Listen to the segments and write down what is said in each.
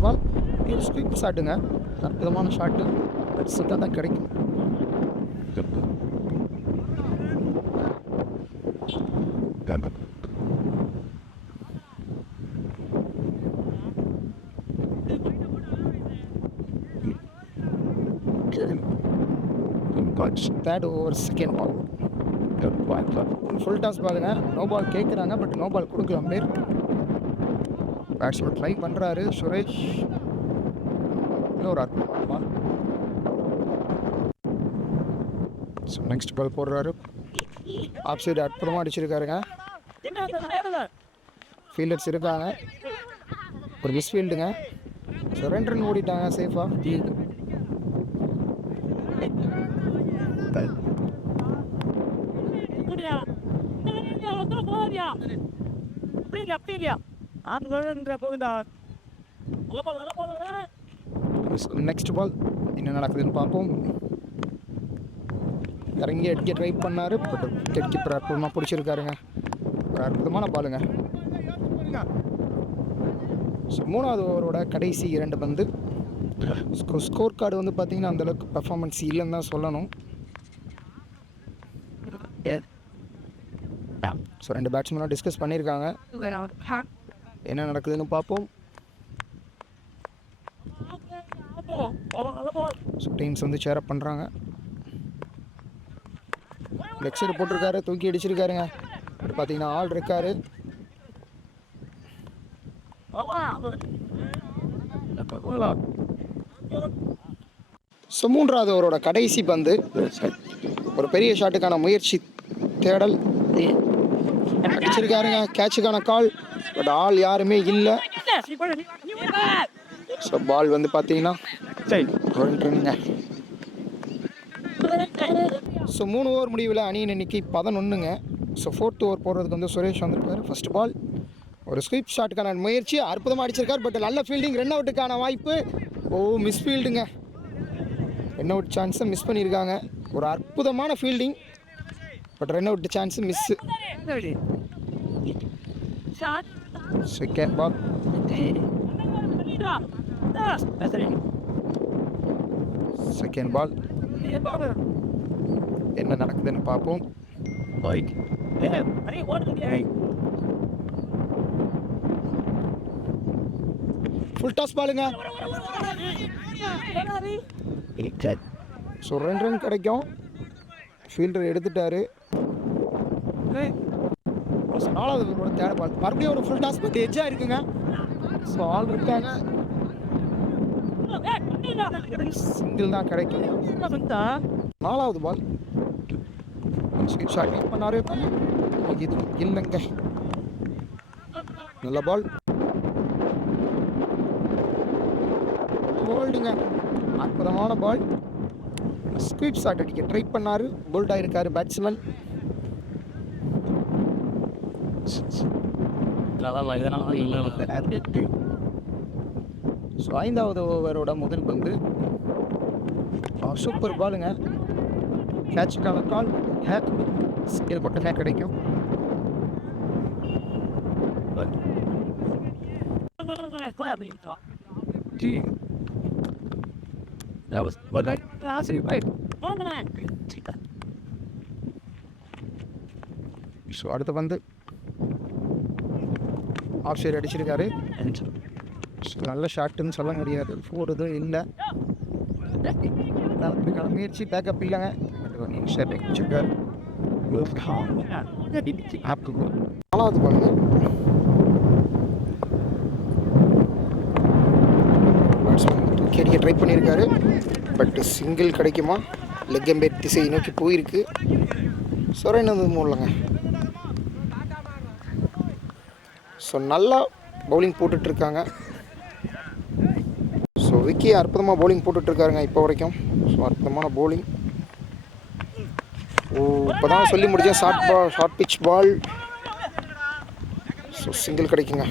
Next பால் இது ஸ்குயிப் ஷாட்டுங்க, அற்புதமான ஷாட்டு. பெருசாக தான் கிடைக்கும். Third over second ball full toss பாலுங்க. நோ பால் கேட்குறாங்க, பட் நோ பால் கொடுக்கலாம் பேர். பேட்ஸ்மேன் ட்ரை பண்ணுறாரு சுரேஷ். இன்னொரு அற்புதமான பால். ஸோ நெக்ஸ்ட் பால் போடுறாரு. ஆஃப் சைடு அற்புதமாக அடிச்சிருக்காருங்க. ஃபீல்டர்ஸ் இருக்காங்க, ஒரு மிஸ் ஃபீல்டுங்க. ஸோ 2 ரன் ஓடிட்டாங்க சேஃபாக. நெக்ஸ்ட் பால் என்ன நடக்குதுன்னு பார்ப்போம். இறங்கி அடிக்க ட்ரை பண்ணார், பட் விக்கெட் கீப்பர் அற்புதமாக பிடிச்சிருக்காருங்க. ஒரு அற்புதமான பாலுங்க. ஸோ 3வது ஓவரோட கடைசி 2 பந்து. ஸ்கோர் கார்டு வந்து பார்த்தீங்கன்னா அந்தளவுக்கு பர்ஃபார்மன்ஸ் இல்லைன்னு தான் சொல்லணும். ஸோ 2 பேட்ஸ்மேனும் டிஸ்கஸ் பண்ணியிருக்காங்க, என்ன நடக்குதுன்னு பார்ப்போம். ஸோ டீம்ஸ் வந்து சேரப் பண்ணுறாங்க. லெக் சைடு போட்டிருக்காரு, தூக்கி அடிச்சிருக்காருங்க. பட் பார்த்தீங்கன்னா ஆள் இருக்காரு. ஸோ 3வது ஓவரோட கடைசி பந்து. ஒரு பெரிய ஷாட்டுக்கான முயற்சி தேடல் அடிச்சிருக்காருங்க. கேட்சுக்கான கால், பட் ஆள் யாருமே இல்லை. ஸோ பால் வந்து பார்த்தீங்கன்னா ஸோ 3 ஓவர் முடிவில் அணியின் எண்ணிக்கை 11ங்க. ஸோ 4th ஓவர் போடுறதுக்கு வந்து சுரேஷ் வந்திருக்காரு. ஃபர்ஸ்ட் பால் ஒரு ஸ்வீப் ஷாட்டுக்கான முயற்சி அற்புதமாக அடிச்சிருக்காரு, பட் நல்ல ஃபீல்டிங். ரன் அவுட்டுக்கான வாய்ப்பு. மிஸ் ஃபீல்டுங்க. ரன் அவுட் சான்ஸை மிஸ் பண்ணியிருக்காங்க. ஒரு அற்புதமான fielding, but run out chance miss. Second ball second ball என்ன நடக்குதுன்னு பார்ப்போம். ஃபுல் டாஸ் பாலுங்க. ஸோ 2 ரன் கிடைக்கும். ஃபீல்டர் எடுத்துட்டாரு. 4வது ஓவரோட தேர்ட் பால். மறுபடியும் ஒரு ஃபுல் டாஸ் பற்றி எட்ஜாக இருக்குங்க. ஸோ ஆள் இருக்காங்க, சிங்கிள் தான் கிடைக்கும். 4வது பால் ஷாட் பண்ணாரு, இது இல்லைங்க. நல்ல பால் போல்டுங்க, அற்புதமான பால். ஸ்வீப் ஷாட் அடிக்க ட்ரை பண்ணாரு, போல்ட் ஆயிருக்காரு பேட்ஸ்மேன். ஸோ 5வது ஓவரோட முதல் பந்து. சூப்பர் பாலுங்க. கேட்சுக்கான கால், ஸ்கில் மட்டும் தான் கிடைக்கும். ஸோ அடுத்து வந்து ஆஃப் சைடு அடிச்சிருக்காரு. நல்ல ஷாட்டுன்னு சொல்ல முடியாது, போகிறது இல்லை. முயற்சி பேக்கப் இல்லைங்க. 4வது பாலுங்க. கேடிக்க ட்ரை பண்ணியிருக்காரு, பட் சிங்கிள் கிடைக்குமா? லெக் எம்பேர் திசை நோக்கி போயிருக்கு. சொரேனது மூலங்க. ஸோ நல்லா பவுலிங் போட்டுட்ருக்காங்க. ஸோ விக்கி அற்புதமாக பவுலிங் போட்டுட்ருக்காருங்க இப்போ வரைக்கும். ஸோ அற்புதமான பவுலிங். இப்போ தான் சொல்லி முடித்தேன். Short pitch ball. So single கிடைக்குங்க.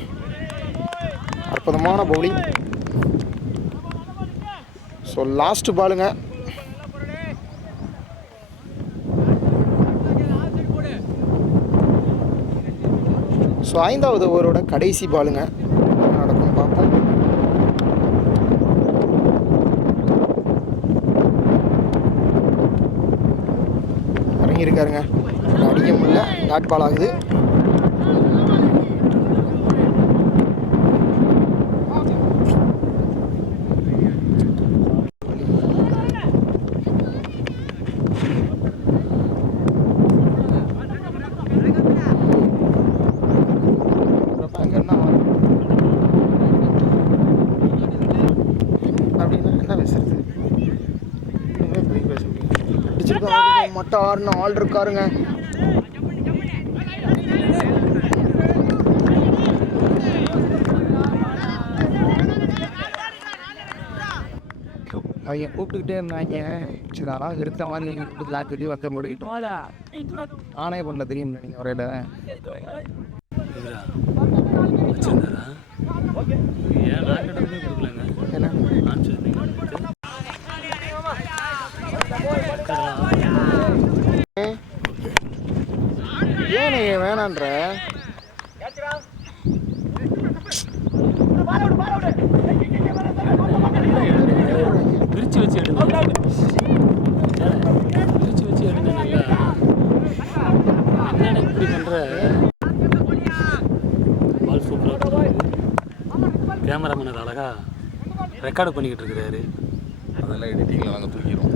அற்புதமான பவுலிங். ஸோ லாஸ்ட்டு பாலுங்க. ஸோ 5வது ஓவரோட கடைசி பாலுங்க. நடக்கும் பார்ப்போம். வாங்கியிருக்காருங்க. அடிக்க முடியல, டாட் பால் ஆகுது. மட்டும் ஆறுனு ஆள் இருக்காருங்க. அவங்க கூப்பிட்டுக்கிட்டே இருந்தாங்க. சரி அதான் எடுத்த மாதிரி சொல்லி வைக்க முடியும். நானே பண்ணல தெரியும் நீங்கள் ஒரே ஏன் நீங்க வேணான்ற பிரிச்சு வச்சு எடுங்க. பிரிச்சு வச்சு எடுங்க. என்னடா இப்படி பண்ற? பால் சூப்பராக கேமராமேன் அதை அழகா ரெக்கார்டு பண்ணிக்கிட்டு இருக்கிறாரு. அதெல்லாம் எடிட்டிங்கில் நாங்கள் தூக்கிடுவோம்.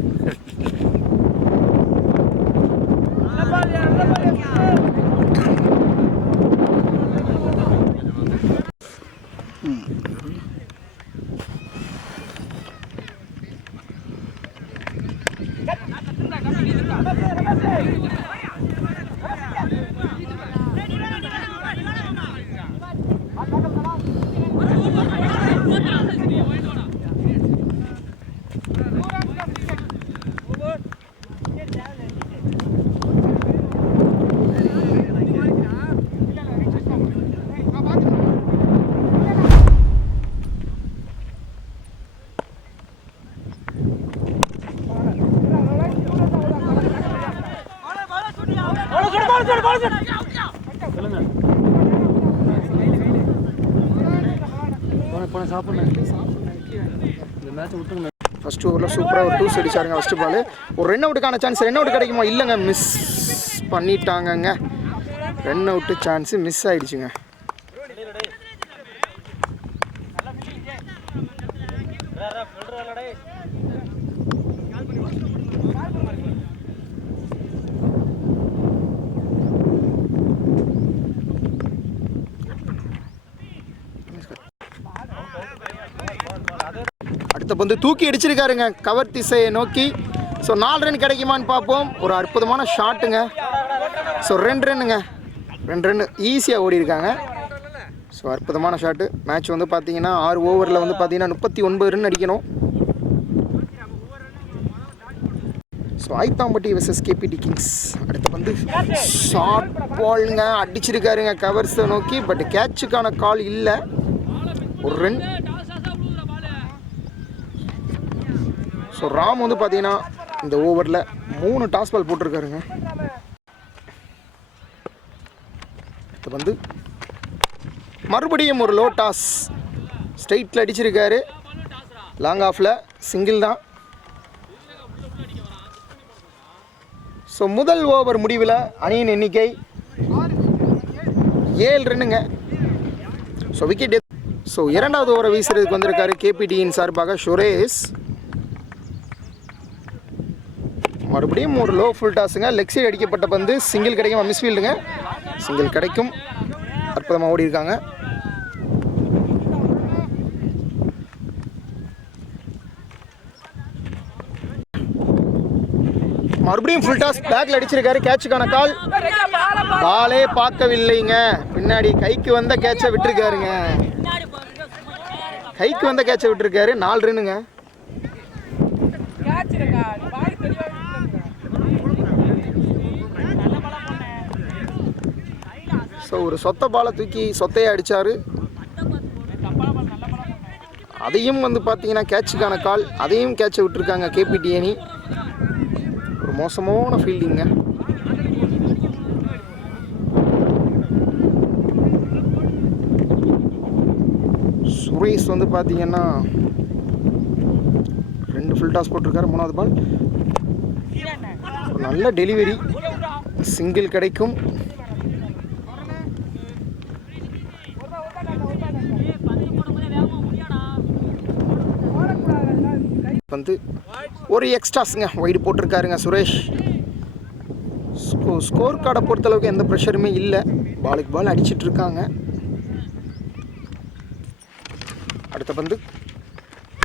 ஃபர்ஸ்ட் ஓவரில் சூப்பராக ஒரு 2 அடிச்சாருங்க. ஃபர்ஸ்ட் பால் ஒரு ரன் அவுட்டுக்கான சான்ஸ். ரன் அவுட் கிடைக்குமா? இல்லைங்க, மிஸ் பண்ணிட்டாங்கங்க. ரன் அவுட்டு சான்ஸு மிஸ் ஆகிடுச்சுங்க. அடுத்த பந்து தூக்கி அடிச்சிருக்காருங்க கவர் திசையை நோக்கி. ஸோ 4 ரன் கிடைக்குமான்னு பார்ப்போம். ஒரு அற்புதமான ஷாட்டுங்க. ஸோ 2 ரன்னுங்க, 2 ரன் ஈஸியாக ஓடி இருக்காங்க. ஸோ அற்புதமான ஷாட்டு. மேட்ச் வந்து பார்த்தீங்கன்னா 6 ஓவரில் வந்து பார்த்தீங்கன்னா 39 ரன் அடிக்கணும். So Aithampatti versus KPT Kings. அடுத்து வந்து ஷார்ட் பாலுங்க அடிச்சிருக்காருங்க கவர்ஸை நோக்கி. பட் கேட்சுக்கான கால் இல்லை. ஒரு ரன். ஸோ ராம் வந்து பார்த்தீங்கன்னா இந்த ஓவரில் 3 டாஸ் பால் போட்டிருக்காருங்க. இப்போ வந்து மறுபடியும் ஒரு லோ டாஸ் ஸ்ட்ரைட்டில் அடிச்சிருக்காரு. லாங் ஆஃபில் சிங்கிள் தான். ஸோ முதல் ஓவர் முடிவில் அணியின் எண்ணிக்கை 7 ரன்னுங்க. So wicket. ஸோ இரண்டாவது ஓவரை வீசுறதுக்கு வந்திருக்காரு கேபிடியின் சார்பாக சுரேஷ். மறுபடியும் ஒரு லோ ஃபுல் டாஸுங்க. லெக் சைடு அடிக்கப்பட்ட பந்து சிங்கிள் கிடைக்கும். மிஸ்ஃபீல்டுங்க, சிங்கிள் கிடைக்கும். அற்புதமாக ஓடி இருக்காங்க. மறுபடியும் ஃபுல் டாஸ் பேக்கில் அடிச்சிருக்காரு. கேட்சுக்கான கால். பாலே பார்க்கவில்லைங்க. பின்னாடி கைக்கு வந்த கேட்சை விட்டுருக்காருங்க. கைக்கு வந்த கேட்சை விட்டுருக்காரு. 4 ரன்னுங்க. ஸோ ஒரு சொத்த பாலை தூக்கி சொத்தையை அடித்தார். அதையும் வந்து பார்த்தீங்கன்னா கேட்சுக்கான கால். அதையும் கேட்சை விட்டுருக்காங்க கேபிடி அணி. ஒரு மோசமான ஃபீல்டிங்க. சுரேஷ் வந்து பார்த்தீங்கன்னா 2 ஃபுல் டாஸ் போட்டிருக்காரு. 3வது பால் ஒரு நல்ல டெலிவரி. சிங்கிள் கிடைக்கும். வந்து ஒரு எக்ஸ்ட்ராஸுங்க வைடு போட்டிருக்காருங்க சுரேஷ். ஸ்கோர் கார்டை பொறுத்தளவுக்கு எந்த ப்ரெஷருமே இல்லை. பாலுக்கு பால் அடிச்சிட்டு இருக்காங்க. அடுத்த பந்து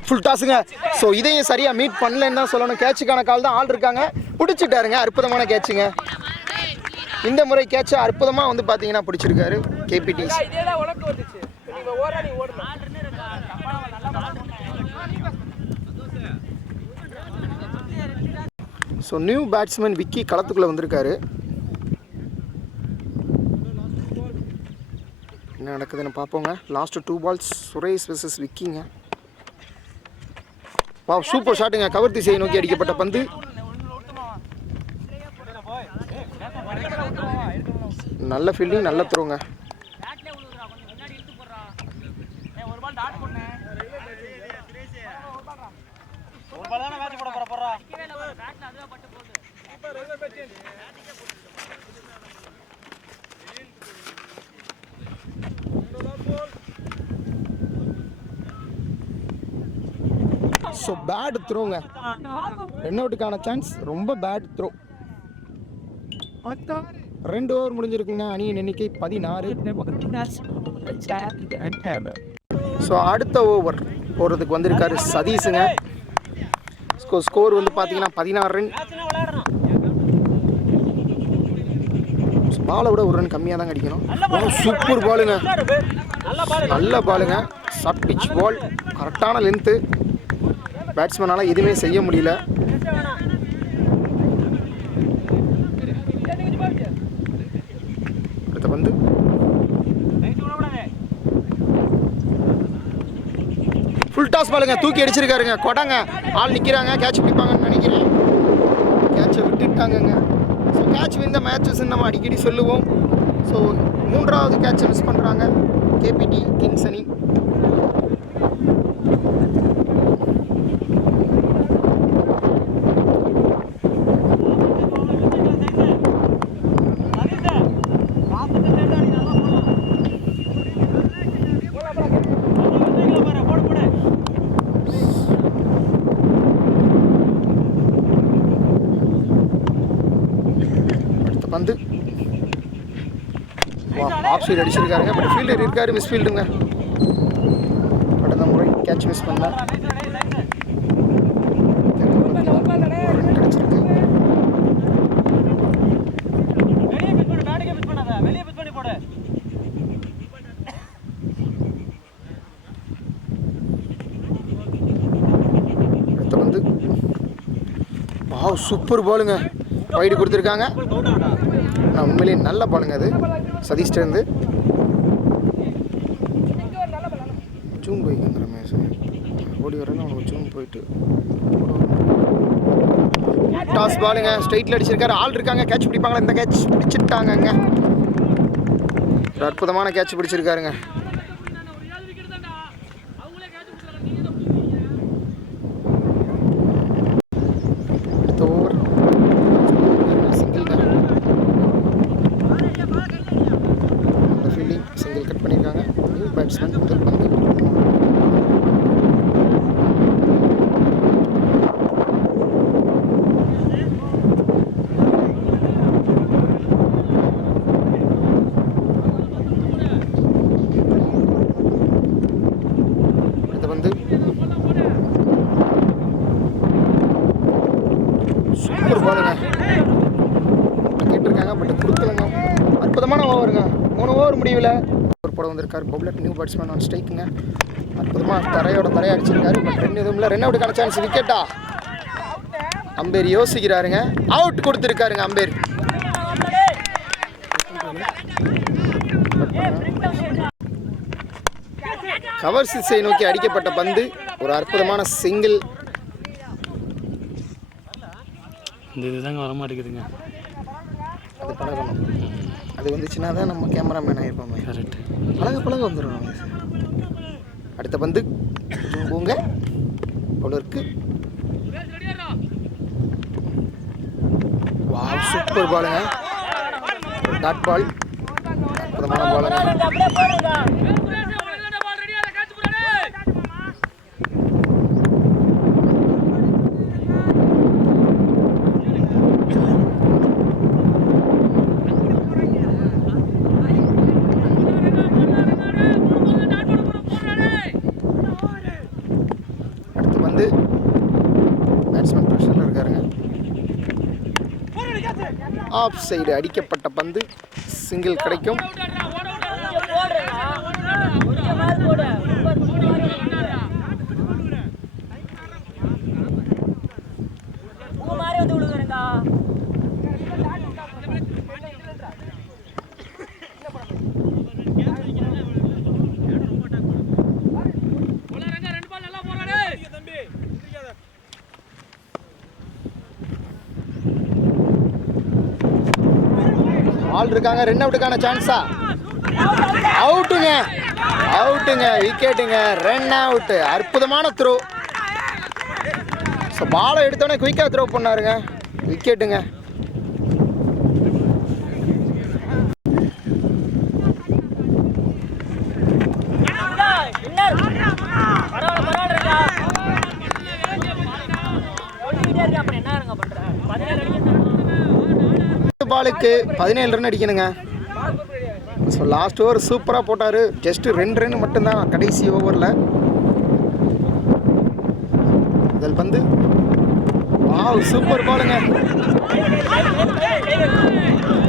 ஃபுல் டாஸுங்க. ஸோ இதையும் சரியாக மீட் பண்ணலன்னு தான் சொல்லணும். கேட்சுக்கான கால் தான், ஆள் இருக்காங்க, பிடிச்சிட்டாருங்க. அற்புதமான கேட்சுங்க. இந்த முறை கேட்சை அற்புதமாக வந்து பார்த்தீங்கன்னா பிடிச்சிருக்காரு KPT. So new batsman Vicky களத்துக்குள்ளே வந்திருக்காரு. என்ன நடக்குதுன்னு பார்ப்போங்க. லாஸ்ட்டு 2 பால்ஸ் சுரேஷ் வெர்சஸ் விக்கிங்க. வா, சூப்பர் ஷாட்டுங்க. கவர் திசையை நோக்கி அடிக்கப்பட்ட பந்து. நல்ல ஃபீல்டிங், நல்ல த்ரோங்க. ஸோ பேட் த்ரோங்க. ரன் அவுட்டுக்கான சான்ஸ், ரொம்ப பேட் த்ரோ. 2 ஓவர் முடிஞ்சிருக்குங்க. அணியின் எண்ணிக்கை 16. ஸோ அடுத்த ஓவர் போகிறதுக்கு வந்திருக்காரு சதீஷுங்க. ஸ்கோர் வந்து பார்த்தீங்கன்னா 16 ரன். பாலை விட 1 ரன் கம்மியாக தான் அடிக்கணும். சூப்பர் பாலுங்க, நல்ல பாலுங்க. ஷார்ட் பிச் பால், கரெக்டான லென்த்து. பேட்ஸ்மேனால் எதுவுமே செய்ய முடியல. அடுத்த பந்து ஃபுல் டாஸ் பாலுங்க. தூக்கி அடிச்சிருக்காருங்க. கொடாங்க, ஆள் நிற்கிறாங்க, கேட்ச் பிடிப்பாங்கன்னு நினைக்கிறேன். கேட்சை விட்டுட்டாங்கங்க. So catch win the matches நம்ம அடிக்கடி சொல்லுவோம். ஸோ 3வது கேட்சை மிஸ் பண்ணுறாங்க கேபிடி கிங்ஸ் அணி. பந்து ஆஃப் சைடு அடிச்சிருக்காருங்க. பட் ஃபீல்டர் இருக்காரு, மிஸ் ஃபீல்டுங்க. கடந்த முறை கேட்ச் மிஸ் பண்ண ரன் கிடைச்சிருக்கு. அடுத்த பந்து சூப்பர் பாலுங்க. வைடு கொடுத்துருக்காங்க. நான் உண்மையிலேயே நல்ல பாலுங்க அது சதீஷ்டேருந்து. ஜூம் போய்க்குங்கிற மேட்ச் ஓடி வரல. அவனுக்கு ஜூம் போயிட்டு டாஸ் பாலுங்க. ஸ்ட்ரைட்டில் அடிச்சிருக்காரு, ஆள் இருக்காங்க, கேட்ச் பிடிப்பாங்களா? இந்த கேட்ச் பிடிச்சிட்டாங்கங்க. ஒரு அற்புதமான கேட்ச் பிடிச்சிருக்காருங்க. அடுத்த ஓவர் சிங்கிள் கட் பண்ணியிருக்காங்க. நியூ பேட்ஸ்மேன் முதல் பந்து. அடுத்த பந்து சூப்பர் பாலுங்க. கேட்டிருக்காங்க, பட் கொடுக்கலங்க. அற்புதமான ஓவருங்க. 3 ஓவர் முடிவில் ஒரு போட வந்திருக்காரு பவுலர். நியூ பேட்ஸ்மேன் ஆன் ஸ்ட்ரைக்குங்க. அற்புதமாக தரையை அடிச்சிருக்காரு. பட் ரன் எதுவும் இல்லை. ரன் அவுட்டுக்கான சான்ஸ். விக்கெட்டா? அம்பேர் யோசிக்கிறாருங்க. அவுட் கொடுத்துருக்காருங்க அம்பேர். கவர் சிக்ஸை நோக்கி அடிக்கப்பட்ட பந்து. ஒரு அற்புதமான சிங்கிள். இந்த இதுதாங்க வர மாட்டேங்குதுங்க. அது பழகணும். அது வந்துச்சுன்னா தான் நம்ம கேமராமேன் ஆகிருப்போமே. கரெக்ட். பழக வந்துடும். அடுத்த பந்து பூங்க பவுலருக்கு. வா, சூப்பர் பாலுங்க. டாட் பால், அற்புதமான பால். அடுத்து வந்து பேட்ஸ்மேன் ப்ரெஷரில் இருக்காருங்க. ஆஃப் சைடு அடிக்கப்பட்ட பந்து, சிங்கிள் கிடைக்கும். ஆள் இருக்காங்க, ரன் அவுட்டுக்கான சான்ஸா? அவுட்டுங்க, அவுட்டுங்க, விக்கெட்டுங்க, ரன் அவுட்டு. அற்புதமான த்ரோ. ஸோ பாலை எடுத்தோடனே குயிக்காக த்ரோ பண்ணாருங்க, விக்கெட்டுங்க. பாலுக்கு 17 ரன் அடிக்கணுங்க. ஸோ லாஸ்ட் ஓவர் சூப்பராக போட்டார். ஜஸ்ட்டு 2 ரன் மட்டும்தான் கடைசி ஓவரில். இதில் வந்து சூப்பர் பாலுங்க,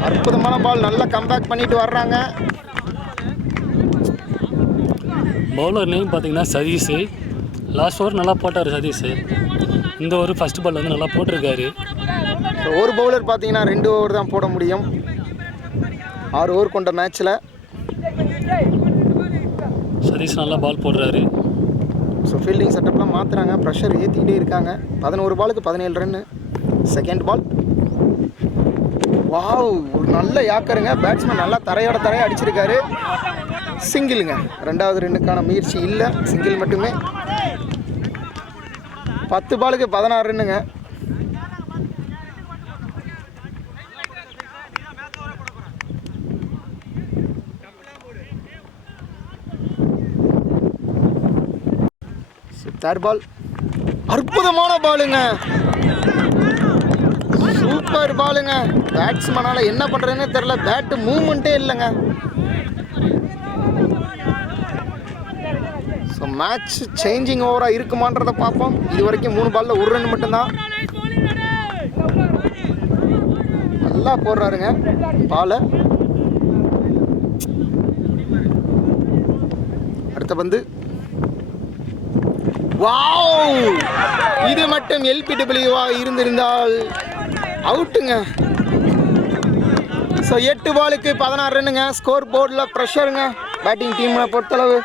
அற்புதமான பால். நல்லா கம்பேக் பண்ணிட்டு வர்றாங்க. பவுலர் நேம் பார்த்தீங்கன்னா சதீஷ். லாஸ்ட் ஓவர் நல்லா போட்டார் சதீஷ். இந்த ஓவர் ஃபஸ்ட் பால் வந்து நல்லா போட்டிருக்காரு. ஒரு பவுலர் பார்த்தீங்கன்னா 2 ஓவர் தான் போட முடியும் 6 ஓவர் கொண்ட மேட்ச்சில். சதீஷ் நல்லா பால் போடுறாரு. ஸோ ஃபீல்டிங் செட்டப்லாம் மாற்றுறாங்க, ப்ரெஷர் ஏற்றிக்கிட்டே இருக்காங்க. 11 பாலுக்கு 17 ரன்னு. Second ball. வாவ், ஒரு நல்ல யாக்கருங்க. பேட்ஸ்மேன் நல்லா தரையோட அடிச்சிருக்காரு. சிங்கிளுங்க. 2வது ரன்னுக்கான முயற்சி இல்லை, சிங்கிள் மட்டுமே. 10 பாலுக்கு 16 ரன்னுங்க. தேர்ட் பால். அற்புதமான பாலுங்க, சூப்பர் பாலுங்க. பேட்ஸ்மேனால் என்ன பண்ணுறதுன்னு தெரில, பேட்டு மூவ்மெண்ட்டே இல்லைங்க. ஸோ மேட்ச் சேஞ்சிங் ஓவராக இருக்குமான்றதை பார்ப்போம். இது வரைக்கும் 3 பாலில் 1 ரன் மட்டும்தான். நல்லா போடுறாருங்க பாலை. அடுத்த பந்து. வாவ், இது மட்டும் எல்பிடபிள்யூவாக இருந்திருந்தால் அவுட்டுங்க. ஸோ 8 பாலுக்கு 16 ரன்னுங்க. ஸ்கோர் போர்டில் ப்ரெஷருங்க பேட்டிங் டீமை பொறுத்தளவு.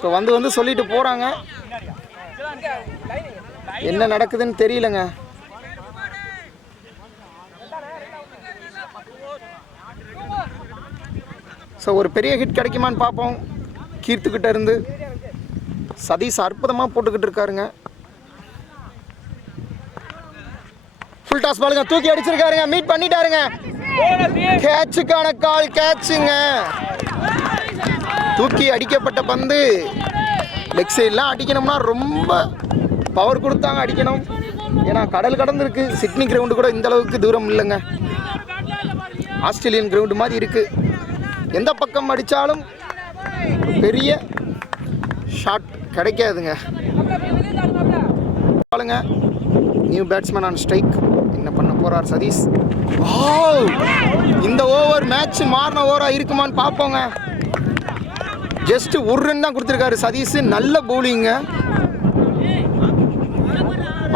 ஸோ வந்து சொல்லிட்டு போகிறாங்க, என்ன நடக்குதுன்னு தெரியலங்க. ஸோ ஒரு பெரிய ஹிட் கிடைக்குமான்னு பார்ப்போம். கீர்த்துக்கிட்ட இருந்து சதீஷ் அற்புதமாக போட்டுக்கிட்டு இருக்காருங்க. ஃபுல் டாஸ் பாலுங்க, தூக்கி அடிச்சிருக்காருங்க, மீட் பண்ணிட்டாருங்க. கேட்சுக்கான கால், கேட்சுங்க. தூக்கி அடிக்கப்பட்ட பந்து. லெக் சைட்லாம் அடிக்கணும்னா ரொம்ப பவர் கொடுத்தாங்க அடிக்கணும். ஏன்னா கடல் கடந்துருக்கு. சிட்னி கிரவுண்டு கூட இந்த அளவுக்கு தூரம் இல்லைங்க, ஆஸ்திரேலியன் கிரவுண்டு மாதிரி இருக்குது. எந்த பக்கம் அடித்தாலும் பெரிய ஷாட் கிடைக்காதுங்க. பாருங்க, நியூ பேட்ஸ்மேன் ஆன் ஸ்ட்ரைக். என்ன பண்ண போகிறார் சதீஷ்? இந்த ஓவர் மேட்ச் மாறின ஓவராக இருக்குமான்னு பார்ப்போங்க. ஜஸ்ட் 1 ரன் தான் கொடுத்துருக்காரு சதீஷ். நல்ல பவுலிங்க.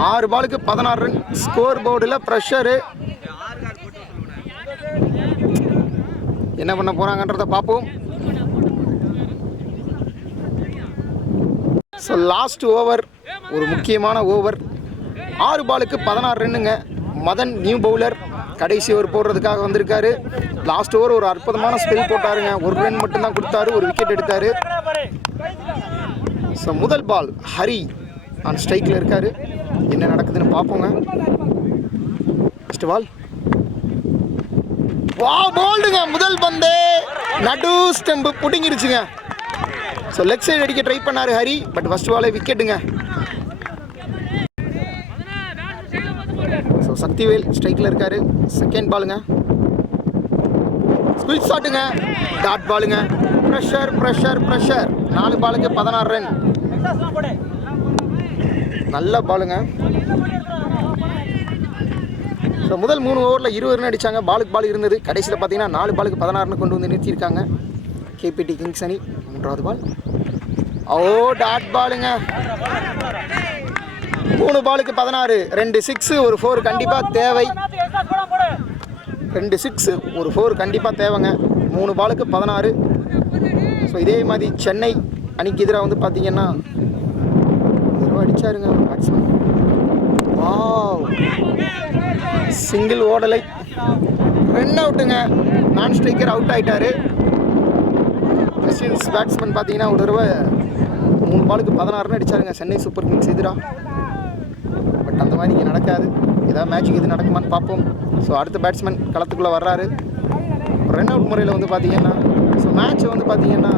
6 பாலுக்கு 16 ரன். ஸ்கோர் போர்டில் ப்ரெஷரு. என்ன பண்ண போகிறாங்கன்றதை பார்ப்போம். ஸோ லாஸ்ட் ஓவர், ஒரு முக்கியமான ஓவர். 6 பாலுக்கு 16 ரன்னுங்க. மதன் நியூ பவுலர், கடைசி ஓவர் போடுறதுக்காக வந்திருக்காரு. லாஸ்ட் ஓவர் ஒரு அற்புதமான ஸ்பெல் போட்டாருங்க. 1 ரன் மட்டும்தான் கொடுத்தாரு, 1 விக்கெட் எடுத்தார். ஸோ முதல் பால் ஹரி ஆன் ஸ்ட்ரைக்கில் இருக்கார். என்ன நடக்குதுன்னு பார்ப்போங்க. ஃபஸ்ட் பால். வா போல்டுங்க, முதல் பந்தே நடு ஸ்டெம்பு புடுங்கிருச்சுங்க. ஸோ லெக் சைடு அடிக்க ட்ரை பண்ணார் ஹரி, பட் ஃபர்ஸ்ட் பாலே விக்கெட்டுங்க. ஸோ சக்திவேல் ஸ்ட்ரைக்கில் இருக்காரு. செகண்ட் பாலுங்க, ஸ்குல் ஷாட்டுங்க, டாட் பாலுங்க. Pressure pressure pressure. 4 பாலுக்கு 16 ரன். நல்ல பாலுங்க. ஸோ முதல் 3 ஓவரில் 20 ரன் அடித்தாங்க. பாலுக்கு பால் இருந்தது. கடைசியில் பார்த்தீங்கன்னா 4 பாலுக்கு 16 ரன் கொண்டு வந்து நிறுத்தியிருக்காங்க கேபிடி கிங்ஸ் அணி. 3வது பால், ஓ டாட் பாலுங்க. 3 பாலுக்கு 16, 2 6 ஒரு 4 கண்டிப்பாக தேவை. 2 6 ஒரு 4 கண்டிப்பாக தேவைங்க. 3 பாலுக்கு 16. ஸோ இதே மாதிரி சென்னை அணிக்கு எதிராக வந்து பார்த்தீங்கன்னா அடிச்சாருங்க பேட்ஸ்மேன். வாவ், சிங்கிள் ஓடலை, ரன் அவுட்டுங்க. நான் ஸ்ட்ரைக்கர் அவுட் ஆகிட்டாரு. வெஸ்ட் இண்டீஸ் பேட்ஸ்மேன் பார்த்தீங்கன்னா ஒரு தடவை 3 பாலுக்கு 16 ரன் அடித்தாருங்க சென்னை சூப்பர் கிங்ஸ் எதிராக. பட் அந்த மாதிரி இங்கே நடக்காது. ஏதாவது மேட்சுக்கு எது நடக்குமான்னு பார்ப்போம். ஸோ அடுத்த பேட்ஸ்மேன் களத்துக்குள்ளே வர்றாரு. ரன் அவுட் முறையில் வந்து பார்த்தீங்கன்னா ஸோ மேட்ச்சை வந்து பார்த்தீங்கன்னா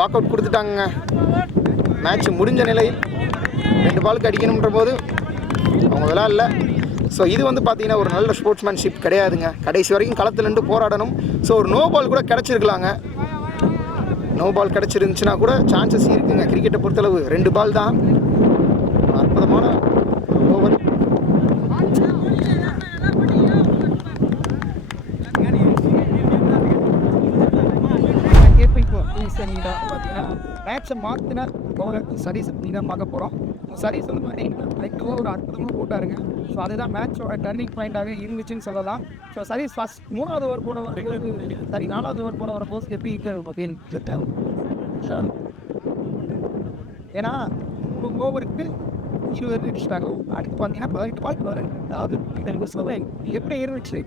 வாக் அவுட் கொடுத்துட்டாங்க. மேட்ச் முடிஞ்ச நிலையில் 2 பாலுக்கு அடிக்கணுன்ற போது அவங்க விளையாடல. ஸோ இது வந்து பார்த்தீங்கன்னா ஒரு நல்ல ஸ்போர்ட்ஸ்மேன்ஷிப் கிடையாதுங்க. கடைசி வரைக்கும் களத்தில் நின்று போராடணும். ஸோ ஒரு நோ பால் கூட கிடச்சிருக்கலாங்க. நோ பால் கிடச்சிருந்துச்சுன்னா கூட சான்சஸ் இருக்குங்க. கிரிக்கெட்டை பொறுத்தளவு 2 பால் தான். அற்புதமான ஓவர். மேட்சை மாற்றின பவுலர் சரீஸ் அப்படி தான் பார்க்க போகிறோம். சரீஸ் வந்து பார்த்தீங்கன்னா ஒரு அற்புதமாக போட்டாருங்க. ஸோ அதுதான் மேட்சோட டர்னிங் பாயிண்டாகவே இருந்துச்சுன்னு சொல்லலாம். ஸோ சரீஸ் ஃபர்ஸ்ட் 3வது ஓவர் போட சரி 4வது ஓவர் போட வர போஸ்ட் எப்படி ஏன்னா ஓவருக்கு 20 ரன் அடிச்சிட்டாங்க. அடுத்து பார்த்தீங்கன்னா 18 பால் வரும். அதாவது எப்படி இருந்துச்சு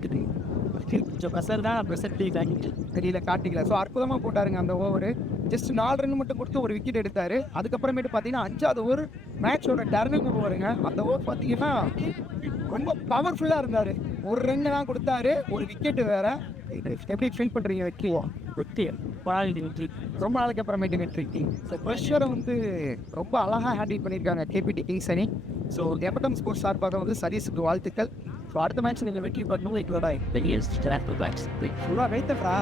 தெரியல காட்டிக்கல. ஸோ அற்புதமாக போட்டாருங்க அந்த ஓவரு. ஜஸ்ட் 4 ரன் மட்டும் கொடுத்து ஒரு விக்கெட் எடுத்தார். அதுக்கப்புறமேட்டு பார்த்தீங்கன்னா 5வது ஓவர் மேட்சோட டர்னிங் ஓவருங்க. அந்த ஓவர் பார்த்தீங்கன்னா ரொம்ப பவர்ஃபுல்லாக இருந்தார். 1 ரன் தான் கொடுத்தாரு, ஒரு விக்கெட்டு வேற. எப்படி ஃபீல் பண்ணுறீங்க வெற்றி ரொம்ப நாளைக்கு அப்புறமேட்டு வெற்றி. ஸோ ப்ரெஷரை வந்து ரொம்ப அழகாக ஹேண்டில் பண்ணியிருக்காங்க கேபிடி கிங்ஸ் அணி. ஸோ எம்எம் ஸ்போர்ட்ஸ் சார்பாக வந்து சரீஸுக்கு வாழ்த்துக்கள். ஸோ அடுத்த மேட்ச் நீங்கள் வெற்றி பண்ணணும். ஃபுல்லாக வைத்தா